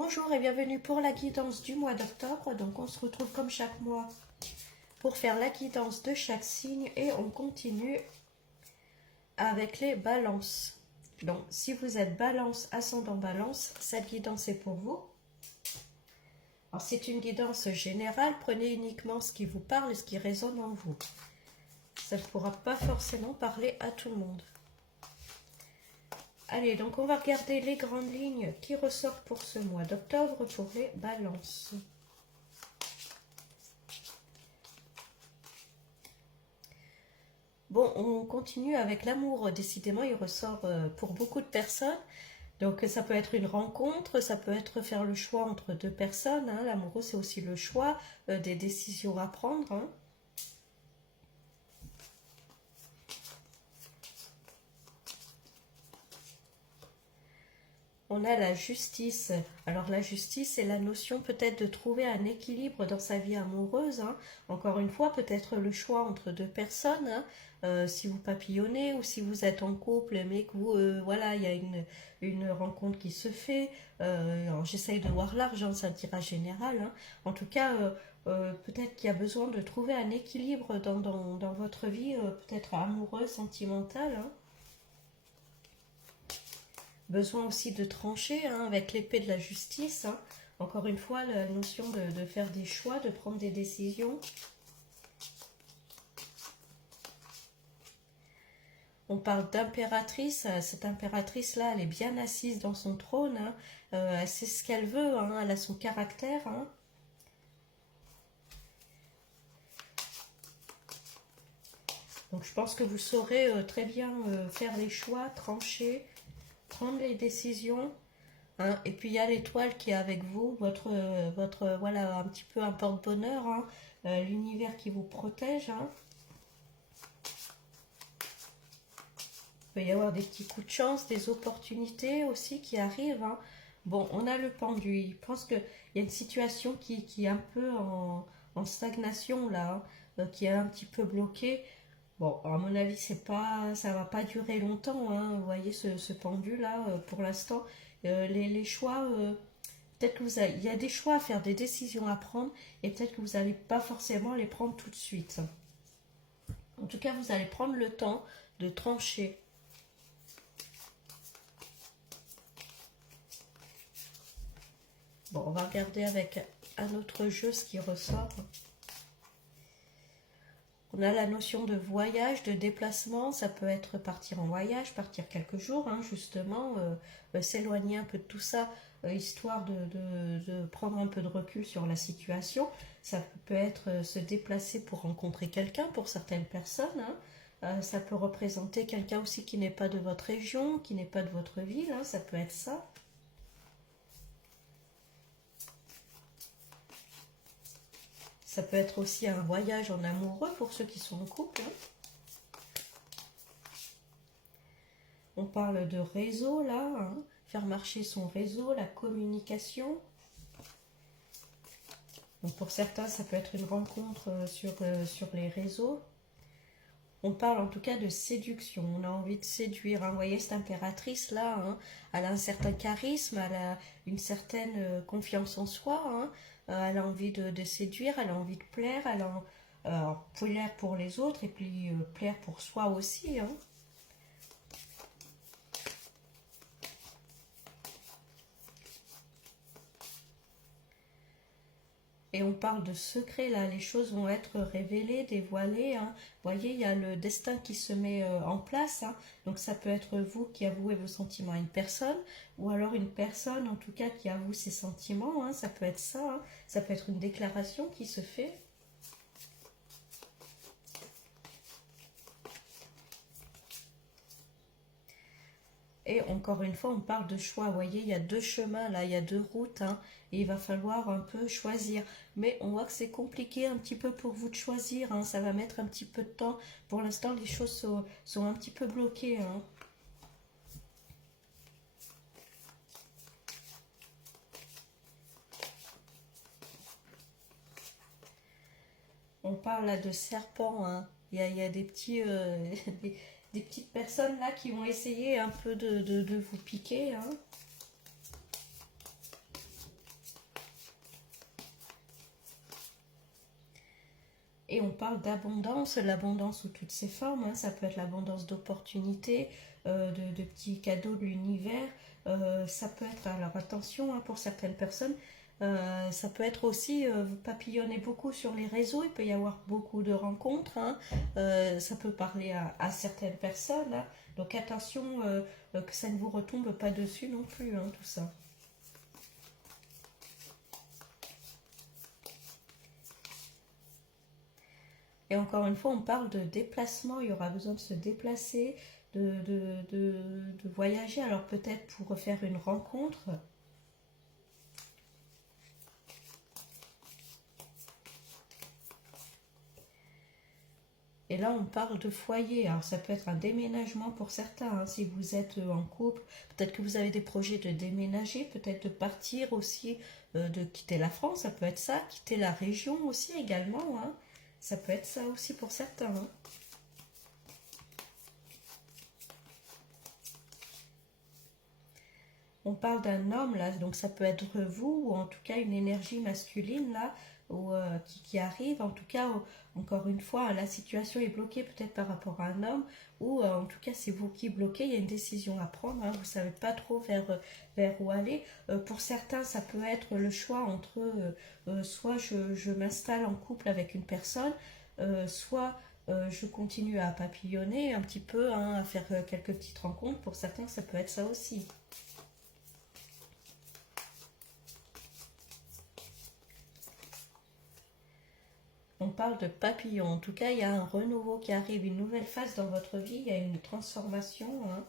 Bonjour et bienvenue pour la guidance du mois d'octobre. Donc on se retrouve comme chaque mois pour faire la guidance de chaque signe et on continue avec les balances. Donc si vous êtes balance, ascendant balance, cette guidance est pour vous. Alors c'est une guidance générale, prenez uniquement ce qui vous parle et ce qui résonne en vous. Ça ne pourra pas forcément parler à tout le monde. Allez, donc on va regarder les grandes lignes qui ressortent pour ce mois d'octobre pour les balances. Bon, on continue avec l'amour. Décidément, il ressort pour beaucoup de personnes. Donc ça peut être une rencontre, ça peut être faire le choix entre deux personnes. Hein. L'amoureux, c'est aussi le choix, des décisions à prendre. Hein. On a la justice. Alors la justice, c'est la notion peut-être de trouver un équilibre dans sa vie amoureuse. Hein. Encore une fois, peut-être le choix entre deux personnes. Hein. Si vous papillonnez ou si vous êtes en couple, mais que vous, voilà, il y a une rencontre qui se fait. Alors j'essaye de voir large, hein, c'est un tirage général. Hein. En tout cas, peut-être qu'il y a besoin de trouver un équilibre dans votre vie, peut-être amoureuse, sentimentale. Hein. Besoin aussi de trancher hein, avec l'épée de la justice. Hein. Encore une fois, la notion de faire des choix, de prendre des décisions. On parle d'impératrice. Cette impératrice-là, elle est bien assise dans son trône. Hein. Elle sait ce qu'elle veut. Hein. Elle a son caractère. Hein. Donc je pense que vous saurez très bien faire les choix, trancher, prendre les décisions. Hein, et puis il y a l'étoile qui est avec vous, votre voilà, un petit peu un porte-bonheur, hein, l'univers qui vous protège. Hein. Il peut y avoir des petits coups de chance, des opportunités aussi qui arrivent. Hein. Bon, on a le pendu. Je pense qu'il y a une situation qui est un peu en stagnation là, hein, qui est un petit peu bloquée. Bon, à mon avis, ça va pas durer longtemps. Hein. Vous voyez ce pendu là, pour l'instant. Les choix, peut-être que il y a des choix à faire, des décisions à prendre, et peut-être que vous n'allez pas forcément les prendre tout de suite. En tout cas, vous allez prendre le temps de trancher. Bon, on va regarder avec un autre jeu ce qui ressort. On a la notion de voyage, de déplacement, ça peut être partir en voyage, partir quelques jours, hein, justement, s'éloigner un peu de tout ça, histoire de prendre un peu de recul sur la situation. Ça peut être se déplacer pour rencontrer quelqu'un pour certaines personnes. Hein. Ça peut représenter quelqu'un aussi qui n'est pas de votre région, qui n'est pas de votre ville, hein, ça peut être ça. Ça peut être aussi un voyage en amoureux pour ceux qui sont en couple. Hein. On parle de réseau là, hein. Faire marcher son réseau, la communication. Donc pour certains, ça peut être une rencontre sur les réseaux. On parle en tout cas de séduction, on a envie de séduire. Hein. Vous voyez, cette impératrice là, hein, elle a un certain charisme, elle a une certaine confiance en soi. Hein. Elle a envie de séduire, elle a envie de plaire, elle a plaire pour les autres et puis plaire pour soi aussi. Hein. Et on parle de secret, là, les choses vont être révélées, dévoilées. Hein. Vous voyez, il y a le destin qui se met en place. Hein. Donc ça peut être vous qui avouez vos sentiments à une personne, ou alors une personne, en tout cas, qui avoue ses sentiments. Hein. Ça peut être ça. Hein. Ça peut être une déclaration qui se fait. Et encore une fois, on parle de choix. Vous voyez, il y a deux chemins, là, il y a deux routes. Hein, et il va falloir un peu choisir. Mais on voit que c'est compliqué un petit peu pour vous de choisir. Hein, ça va mettre un petit peu de temps. Pour l'instant, les choses sont un petit peu bloquées. Hein. On parle là de serpents. Hein. Il y a des petits... des petites personnes là qui vont essayer un peu de vous piquer. Hein. Et on parle d'abondance, l'abondance sous toutes ses formes, hein. Ça peut être l'abondance d'opportunités, de petits cadeaux de l'univers. Ça peut être, alors attention, hein, pour certaines personnes, ça peut être aussi, vous papillonnez beaucoup sur les réseaux, il peut y avoir beaucoup de rencontres, hein. Ça peut parler à certaines personnes, hein. Donc attention que ça ne vous retombe pas dessus non plus, hein, tout ça. Et encore une fois, on parle de déplacement, il y aura besoin de se déplacer, de voyager, alors peut-être pour faire une rencontre. Et là, on parle de foyer. Alors, ça peut être un déménagement pour certains, hein, si vous êtes en couple. Peut-être que vous avez des projets de déménager, peut-être de partir aussi, de quitter la France. Ça peut être ça, quitter la région aussi également, hein. Ça peut être ça aussi pour certains, hein. On parle d'un homme là, donc ça peut être vous ou en tout cas une énergie masculine là ou, qui arrive. En tout cas, encore une fois, la situation est bloquée peut-être par rapport à un homme ou en tout cas c'est vous qui bloquez. Il y a une décision à prendre, hein, vous ne savez pas trop vers où aller. Pour certains, ça peut être le choix entre soit je m'installe en couple avec une personne, soit je continue à papillonner un petit peu, hein, à faire quelques petites rencontres. Pour certains, ça peut être ça aussi. On parle de papillon. En tout cas, il y a un renouveau qui arrive, une nouvelle phase dans votre vie. Il y a une transformation, hein.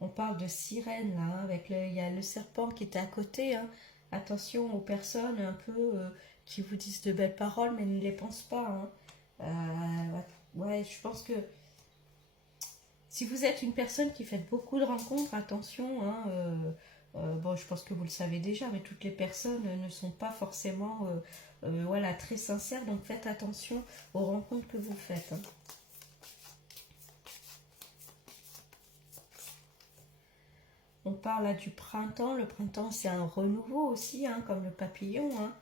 On parle de sirène, là, hein, il y a le serpent qui est à côté, hein. Attention aux personnes un peu qui vous disent de belles paroles, mais ne les pensent pas, hein. Ouais, je pense que si vous êtes une personne qui fait beaucoup de rencontres, attention, hein, bon, je pense que vous le savez déjà, mais toutes les personnes ne sont pas forcément voilà, très sincères, donc faites attention aux rencontres que vous faites, hein. On parle là du printemps. Le printemps, c'est un renouveau aussi, hein, comme le papillon, hein.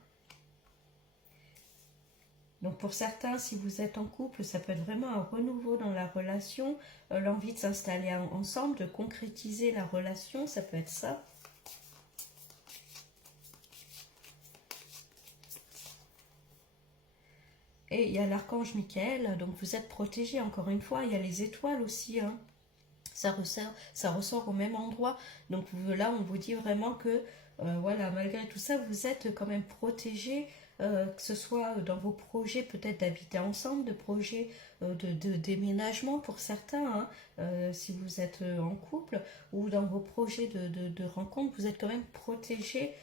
Donc pour certains, si vous êtes en couple, ça peut être vraiment un renouveau dans la relation, l'envie de s'installer ensemble, de concrétiser la relation, ça peut être ça. Et il y a l'archange Michael, donc vous êtes protégé, encore une fois. Il y a les étoiles aussi, hein. Ça ressort au même endroit. Donc là, on vous dit vraiment que, voilà, malgré tout ça, vous êtes quand même protégé, que ce soit dans vos projets peut-être d'habiter ensemble, de projets de déménagement pour certains, hein, si vous êtes en couple, ou dans vos projets de rencontre, vous êtes quand même protégé,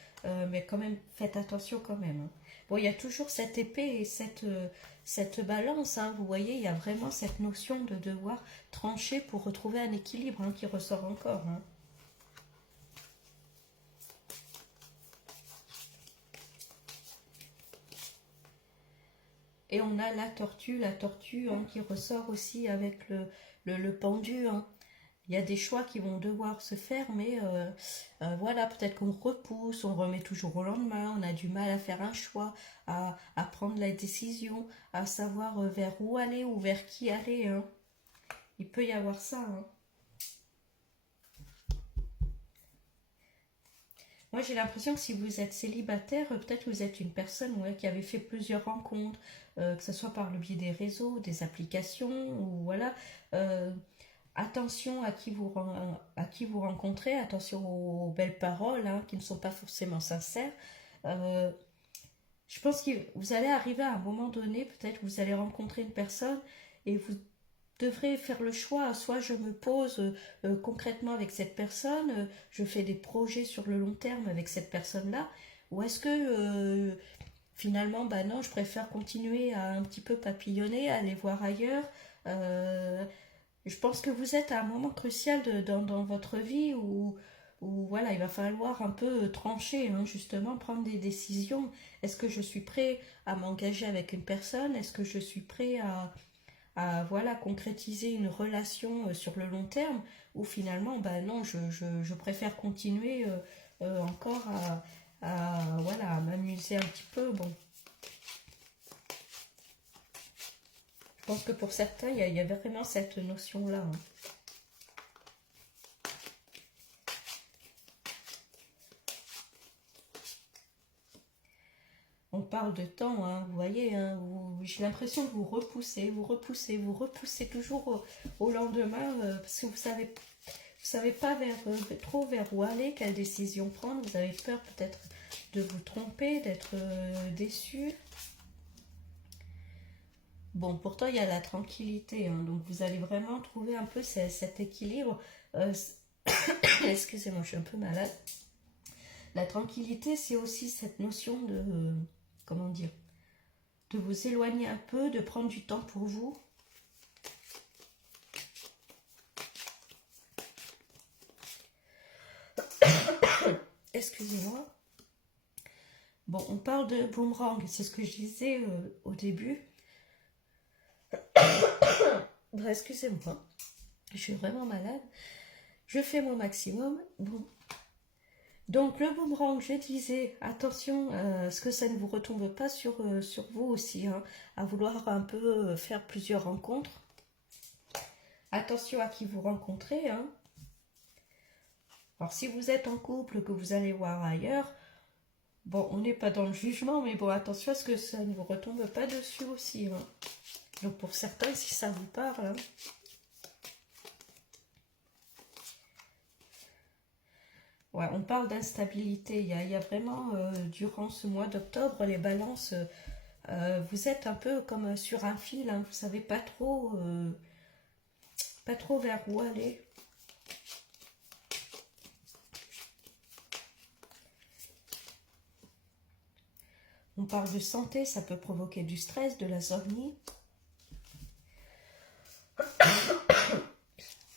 mais quand même, faites attention quand même, hein. Bon, il y a toujours cette épée et cette balance, hein, vous voyez, il y a vraiment cette notion de devoir trancher pour retrouver un équilibre, hein, qui ressort encore, hein. Et on a la tortue, hein, qui ressort aussi avec le pendu, hein. Il y a des choix qui vont devoir se faire, mais voilà, peut-être qu'on repousse, on remet toujours au lendemain, on a du mal à faire un choix, à prendre la décision, à savoir vers où aller ou vers qui aller, hein. Il peut y avoir ça, hein. Moi, j'ai l'impression que si vous êtes célibataire, peut-être vous êtes une personne, ouais, qui avait fait plusieurs rencontres, que ce soit par le biais des réseaux, des applications, ou voilà. Euh, Attention à qui vous rencontrez, attention aux belles paroles, hein, qui ne sont pas forcément sincères. Euh, je pense que vous allez arriver à un moment donné, peut-être vous allez rencontrer une personne et vous devrez faire le choix. Soit je me pose concrètement avec cette personne, je fais des projets sur le long terme avec cette personne-là, ou est-ce que finalement, bah non, je préfère continuer à un petit peu papillonner, à aller voir ailleurs. Euh, je pense que vous êtes à un moment crucial dans votre vie où voilà, il va falloir un peu trancher, hein, justement, prendre des décisions. Est-ce que je suis prêt à m'engager avec une personne? Est-ce que je suis prêt voilà, concrétiser une relation sur le long terme? Ou finalement, bah non, je préfère continuer encore voilà, à m'amuser un petit peu. Bon, je pense que pour certains, il y avait vraiment cette notion-là. Hein. On parle de temps, hein, vous voyez, hein, j'ai l'impression que vous repoussez, vous repoussez toujours au lendemain parce que vous savez pas trop vers où aller, quelle décision prendre. Vous avez peur peut-être de vous tromper, d'être déçu. Bon, pourtant il y a la tranquillité, hein, donc vous allez vraiment trouver un peu cet équilibre. Excusez-moi, je suis un peu malade. La tranquillité, c'est aussi cette notion de, comment dire, de vous éloigner un peu, de prendre du temps pour vous. Excusez-moi. Bon, on parle de boomerang, c'est ce que je disais au début. Bon, excusez-moi, je suis vraiment malade. Je fais mon maximum. Bon. Donc le boomerang, je disais, attention à ce que ça ne vous retombe pas sur vous aussi, hein, à vouloir un peu faire plusieurs rencontres. Attention à qui vous rencontrez. Hein. Alors si vous êtes en couple, que vous allez voir ailleurs, bon, on n'est pas dans le jugement, mais bon, attention à ce que ça ne vous retombe pas dessus aussi. Hein. Donc pour certains, si ça vous parle... Hein. Ouais, on parle d'instabilité. Il y a vraiment, durant ce mois d'octobre, les balances, vous êtes un peu comme sur un fil. Hein, vous savez pas trop vers où aller. On parle de santé, ça peut provoquer du stress, de l'insomnie.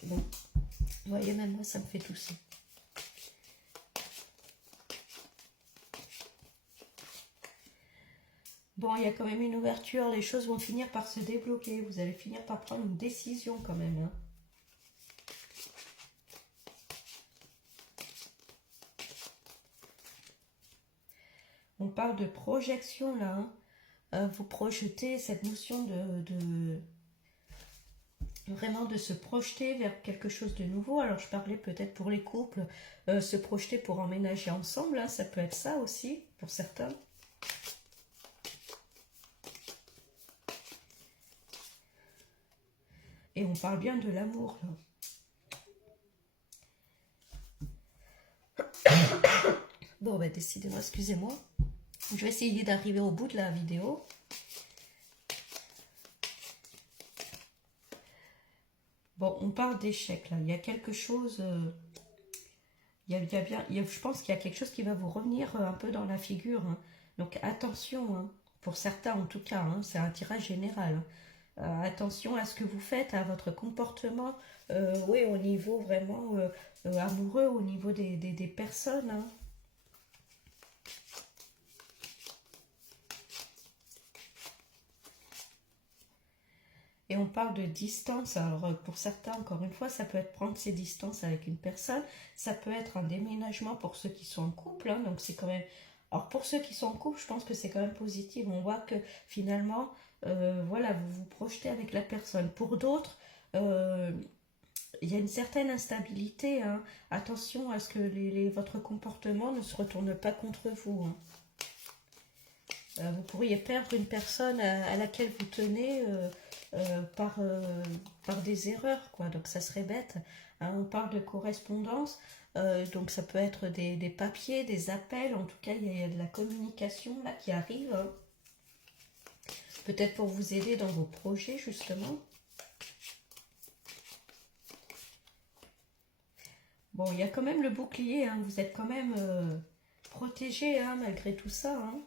Bon, vous voyez, même moi, ça me fait tousser. Bon, il y a quand même une ouverture, les choses vont finir par se débloquer. Vous allez finir par prendre une décision quand même. Hein. On parle de projection là. Hein. Vous projetez cette notion vraiment de se projeter vers quelque chose de nouveau. Alors je parlais peut-être pour les couples, se projeter pour emménager ensemble. Hein. Ça peut être ça aussi pour certains. Et on parle bien de l'amour. Bon, ben décidément, excusez-moi. Je vais essayer d'arriver au bout de la vidéo. Bon, on parle d'échec là. Il y a quelque chose... je pense qu'il y a quelque chose qui va vous revenir un peu dans la figure. Hein. Donc attention, hein. Pour certains en tout cas, hein, c'est un tirage général. Hein. Attention à ce que vous faites, à votre comportement, oui, au niveau vraiment amoureux, au niveau des personnes. Hein. Et on parle de distance. Alors pour certains, encore une fois, ça peut être prendre ses distances avec une personne. Ça peut être un déménagement pour ceux qui sont en couple. Hein, donc c'est quand même... Alors pour ceux qui sont en couple, je pense que c'est quand même positif. On voit que finalement, voilà, vous vous projetez avec la personne. Pour d'autres, il y a une certaine instabilité. Hein. Attention à ce que votre comportement ne se retourne pas contre vous. Hein. Vous pourriez perdre une personne à laquelle vous tenez par des erreurs, quoi. Donc ça serait bête. Hein. On parle de correspondance, donc ça peut être des papiers, des appels. En tout cas, il y a de la communication là qui arrive. Hein. Peut-être pour vous aider dans vos projets, justement. Bon, il y a quand même le bouclier. Hein. Vous êtes quand même protégé, hein, malgré tout ça. Hein.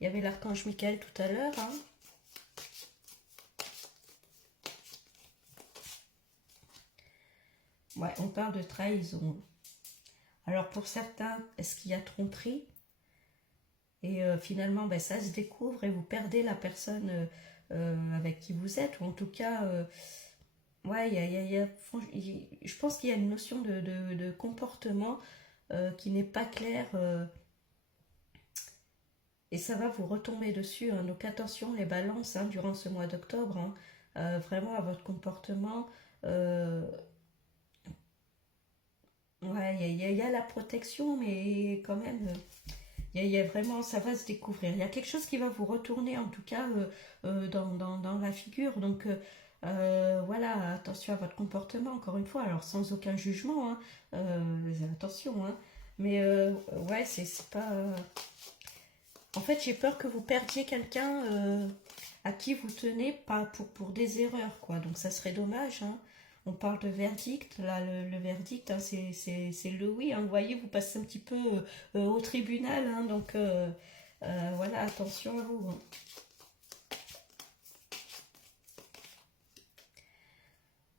Il y avait l'archange Michael tout à l'heure. Hein. Ouais, on parle de trahison. Alors pour certains, est-ce qu'il y a tromperie? Et finalement, ben, ça se découvre et vous perdez la personne avec qui vous êtes. Ou en tout cas, ouais, je pense qu'il y a une notion de comportement qui n'est pas clair, et ça va vous retomber dessus, hein. Donc attention les balances, hein, durant ce mois d'octobre, hein, vraiment à votre comportement. euh, ouais, il y a la protection, mais quand même, il y a vraiment, ça va se découvrir. Il y a quelque chose qui va vous retourner, en tout cas, dans la figure. Donc, voilà, attention à votre comportement, encore une fois. Alors, sans aucun jugement, hein, attention, hein. Mais, ouais, c'est pas. En fait, j'ai peur que vous perdiez quelqu'un à qui vous tenez pas pour des erreurs, quoi. Donc, ça serait dommage, hein. On parle de verdict, là, le verdict, hein, c'est le oui, hein. Vous voyez, vous passez un petit peu au tribunal, hein, donc voilà, attention à vous, hein.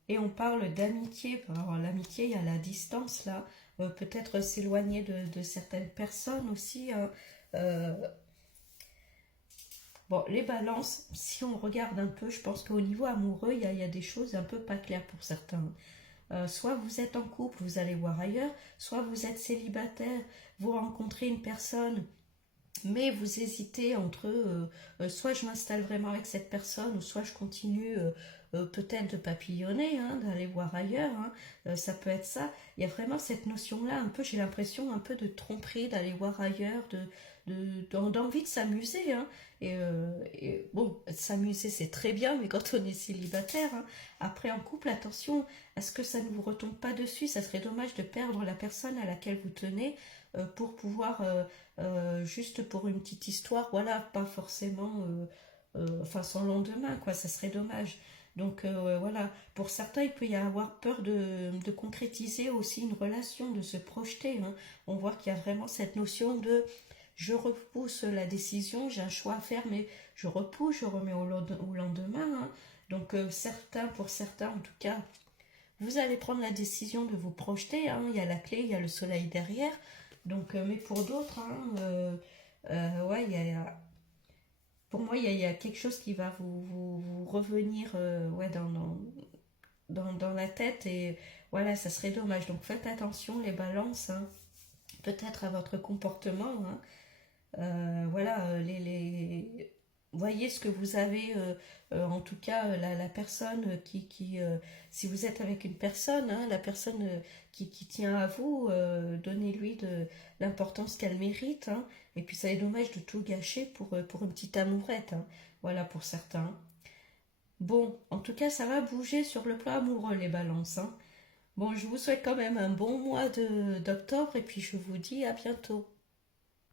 Et on parle d'amitié. Alors, l'amitié, il y a la distance, là. Peut-être s'éloigner de certaines personnes aussi, hein. Euh, Bon, les balances, si on regarde un peu, je pense qu'au niveau amoureux, il y a des choses un peu pas claires pour certains. Soit vous êtes en couple, vous allez voir ailleurs, soit vous êtes célibataire, vous rencontrez une personne, mais vous hésitez entre soit je m'installe vraiment avec cette personne, ou soit je continue peut-être de papillonner, hein, d'aller voir ailleurs, hein. Ça peut être ça. Il y a vraiment cette notion-là, un peu, j'ai l'impression, un peu de tromperie, d'aller voir ailleurs, d'envie de s'amuser, hein. Et bon, s'amuser c'est très bien, mais quand on est célibataire, hein, après en couple, attention à ce que ça ne vous retombe pas dessus. Ça serait dommage de perdre la personne à laquelle vous tenez pour pouvoir juste pour une petite histoire, voilà, pas forcément, enfin sans lendemain, quoi, ça serait dommage. Donc voilà, pour certains, il peut y avoir peur de concrétiser aussi une relation, de se projeter, hein. On voit qu'il y a vraiment cette notion de je repousse la décision, j'ai un choix à faire, mais je repousse, je remets au lendemain, hein. Donc pour certains en tout cas, vous allez prendre la décision de vous projeter, hein. Il y a la clé, il y a le soleil derrière. Donc, mais pour d'autres, hein, ouais, pour moi, il y a quelque chose qui va vous revenir ouais, dans la tête. Et voilà, ça serait dommage. Donc faites attention, les balances, hein, peut-être à votre comportement, hein. Voilà, voyez ce que vous avez, en tout cas la personne si vous êtes avec une personne, hein, la personne qui tient à vous, donnez-lui de l'importance qu'elle mérite, hein. Et puis ça est dommage de tout gâcher pour une petite amourette, hein. Voilà pour certains. Bon, en tout cas ça va bouger sur le plan amoureux les balances, hein. Bon, je vous souhaite quand même un bon mois d'octobre et puis je vous dis à bientôt.